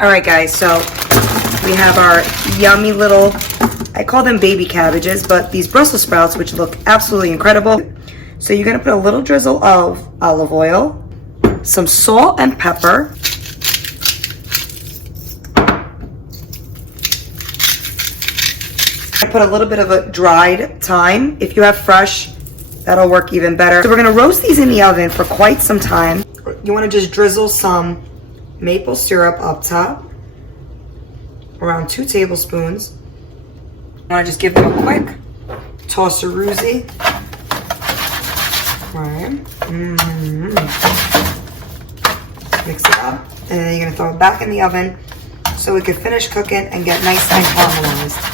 All right, guys, so we have our yummy little, I call them baby cabbages, but these Brussels sprouts, which look absolutely incredible. So you're gonna put a little drizzle of olive oil, some salt and pepper. I put a little bit of a dried thyme. If you have fresh, that'll work even better. So we're gonna roast these in the oven for quite some time. You wanna just drizzle some maple syrup up top, around 2 tablespoons. You wanna just give them a quick toss-a-roozy. Right. Mix it up, and then you're gonna throw it back in the oven so it can finish cooking and get nice and caramelized.